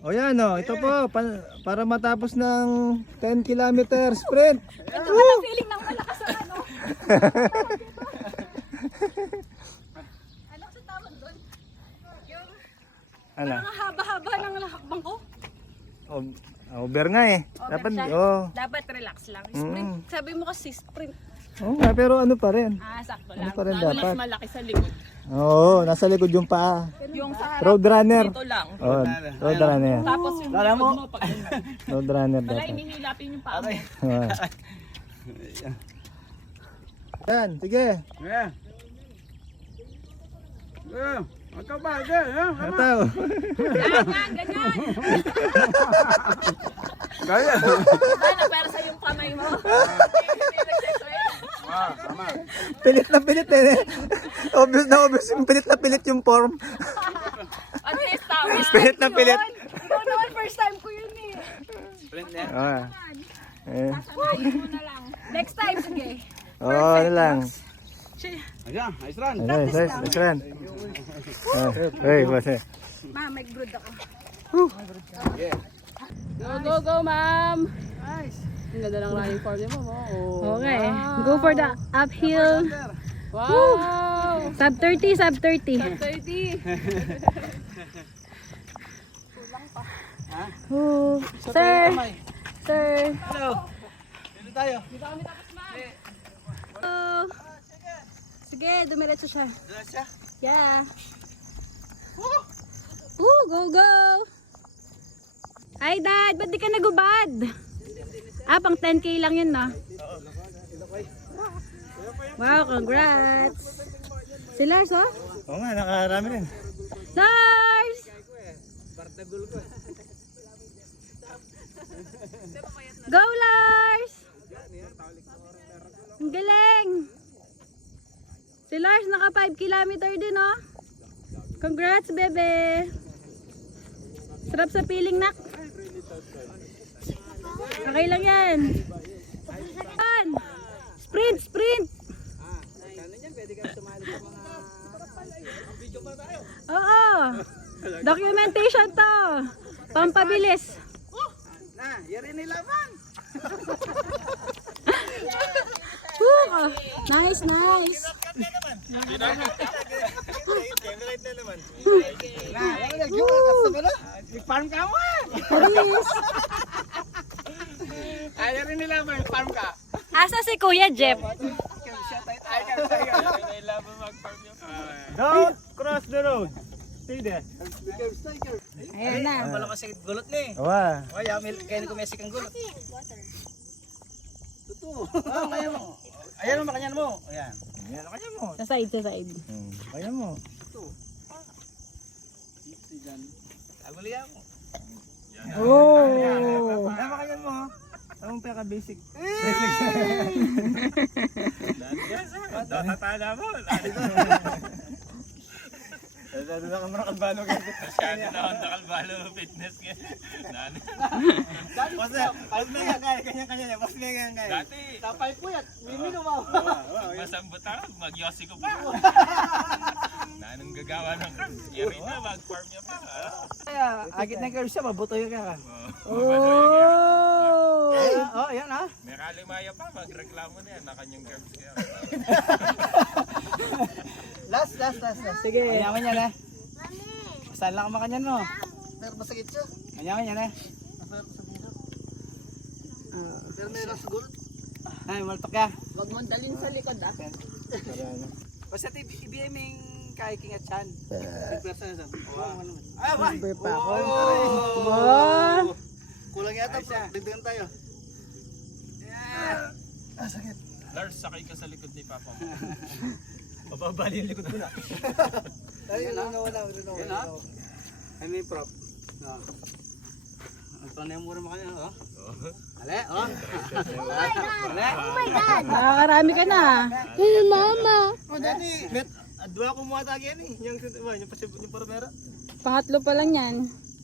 O yan o, ito po, para matapos ng 10 kilometer sprint. Ito pala feeling ng malakas ang ano. Ano sa tawag doon? Yung Ano? mga haba-haba ng hakbang ko. Over nga eh. Dapat, Dapat relax lang. Sprint. Sabi mo kasi sprint. Oo nga, pero ano pa rin. Sakto Ano lang. pa rin Lalo dapat? mas malaki sa likod. Oo, nasa likod yung paa. Yung sa harap, Roadrunner. dito lang. Oh, roadrunner. Tapos yung Lala likod mo. mo pag Roadrunner wala, dapat. inihilapin yung paa mo. Yan, sige. Ikaw ba? Ataw. Ganyan, ganyan. Kaya. Ano, pero sa yung kamay mo. Tama. Pilit na pilit eh. Obvious na obvious yung pilit na pilit yung form. At least tama. Pilit na pilit. Ikaw naman, first time ko yun eh. Sprint na. Sasanayin mo na lang. Next time, sige. Ano lang. Ayan, nice run. Nice run. Hey, basta. Ma'am, may brood ako. Go, go, go, ma'am. Nice. Ang ganda ng running form mo. Okay. Go for the uphill. Wow. Sub 30, sub 30. Sub 30. Kulang pa. Sir. Sir. Hello. Dito tayo. Dito kami tapos, ma'am. Sige, dumiretso siya. Diretso. Yeah. Go, go. Hi, Dad. Ba't di ka nagubad? Pang 10K lang yun, no? Wow, congrats. Si Lars, oh? Oo nga, nakarami rin. Lars! Go, Lars! Ang galing! Si Lars, naka 5 kilometer din, oh. Congrats, bebe! Sarap sa piling, nak. Okay lang yan. Sprint, sprint! Oo! Documentation to! Pampabilis! Yari nilaban. Nice, nice! Farm ka mo. Ay, yari nilaban. Farm ka. Asa si Kuya Jeff? Don't cross the road. Stay there. Ayan na. Wala kasi gulot ni. Awa. Kaya kaya ko may sikang gulot. Totoo. Kaya mo. Ayan mo makanyan mo. Ayan. Yan, kaya mo. Sa side, sa side. Kaya mo. Aguliya mo. Oh! Kaya kaya mo. Tamang peka basic. Tatada mo. Ano na ka mga kalbano kasi. Masyado na ako nakalbalo fitness nga. Basta, pag may kaya, kanya-kanya niya. Mas may kaya. Dati. Tapay po yan. Mimi mo. Masambot ako, magyosi ko pa. Nanong gagawa ng crab. Yari na, mag-farm niya pa. Kaya, agit na curve siya, mabutoy ka. Oh! Ayan ha. May kalimaya pa, magreklamo na yan na kanyang curbs kaya. Last. Sige. Kanyaman yan eh. Saan lang ang makanyan mo? Pero masakit siya. Kanyaman yan eh. Pero meron siguro. Ay, maltok ka. Huwag mong dalhin sa likod, ah. Basta ibigay mo yung kahiking at chan. Bigpersa na saan. Ay, ba? Number pa ako. Wow! Kulang yata pa. Dagdagan tayo. Sakit. Lars, sakay ka sa likod ni Papa mo. Mababali yung likod ko na. Ay, nawala. Yan ha? Ay, may prop. Ang panay mo rin makanya, oh. Ale, oh. Ale. Oh my God! Nakakarami ka na. Mama! Oh, dati. Dua ko mga tagi yan eh. Yung parmera. Pangatlo pa lang yan.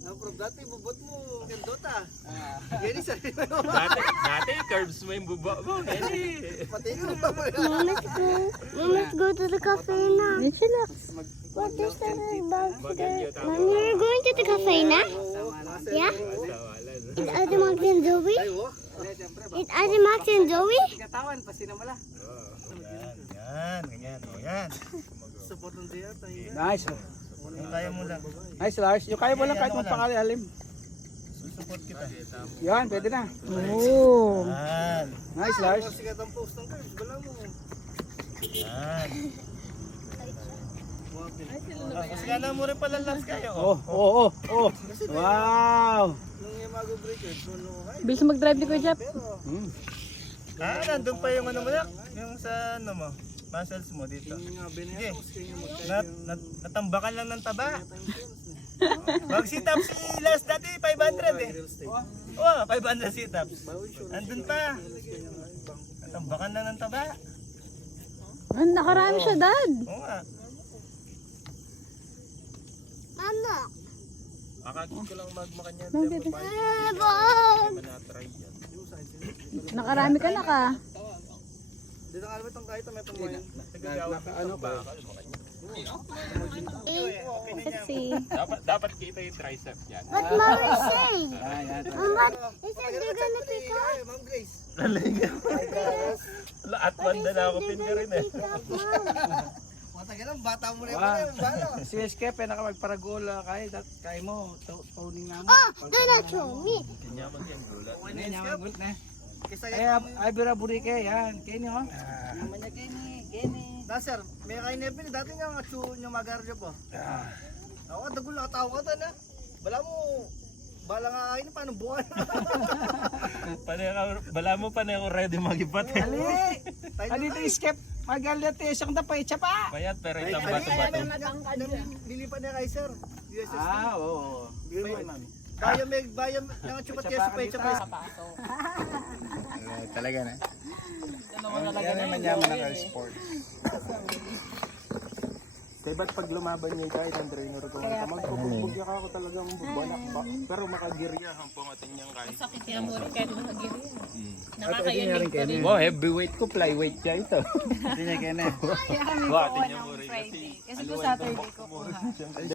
Prop, dati bubot mo. Dota. Yan isa. Dati, curbs mo yung bubo mo. Pati ko pa mo. Let's go to the cafe now. Relax. What is the bag Bagalyo there? Mommy, we're going to the cafe now? Sama na. Yeah? It's Ate Max and Joey? It's Ate Max and Joey? Katawan, pasinamala. Ganyan. O, yan. Support ng diya tayo. Nice. Yung kaya mo lang. Nice, Lars. Yung kaya mo lang kahit magpakalalim. Susupport kita. Yan, pwede na. Oh. Yan. Nice, Lars. Sigat ang post ng curves, wala mo. Yan. Kasi gana mo rin pala last kayo. Oh. Wow. Nung yung mag-breakers, Bilis mag-drive ni Kuya Jeff. Hmm. Nandun pa yung ano mo yan. Yung sa ano mo. Muscles mo dito. Sige. Natambakan lang ng taba. Mag-sit-up si last dati, 500 eh. Oo, 500 sit-ups. Nandun pa. Natambakan lang ng taba. Nakarami siya, Dad. Oo nga. Mama. Akagin ko lang magmakanya. Bye. Nakarami ka na ka. dito nga naman itong kahit may pamayan. Ano ba? Sexy. Dapat kita yung tricep yan. What Mama say? Yan. Mama, he said they're gonna pick up. Ma'am Grace. At banda na ako pin ka rin eh. Pick up, Mom. Matagal ang bata mo na yung Wow. yung bala. Si Escape, nakamagparagula kaya mo. Toning naman. They're not showing me. Kanyaman yan, gulat. Ano yan, yung gulit na. Kisa Kaya, ay bura-burike, yan. Kaya niyo, naman niya Kenny. Na sir, may kain na pin dati nga atsu nyo magarjo po. Ako dagul nakatawa ko ta na. Bala mo bala nga kain paano buwan. Bala mo pa na ako ready magipat. Ali! Ano ito, Escape? Magalit eh, siyang tapay, pa. Payat pero itang bato-bato. Lilipat niya kay sir. USSD. Oo. Bayo nang chupat kaya sa pay chapa. Talaga na. Yan naman yaman ng sport. Kaya ba't pag lumaban niya kahit ang trainer ko, magpubugbog ka ako talagang bubanak ba? Pero makagirya ang pumating niyang kahit. Sakit niya mo rin kahit mahagiri. Nakakayanig pa rin. Wow, heavyweight ko, flyweight siya ito. Hindi niya kaya na. Kaya kami Wow, kuha tingnan ng mo rin Friday. Kasi po Saturday ko kuha.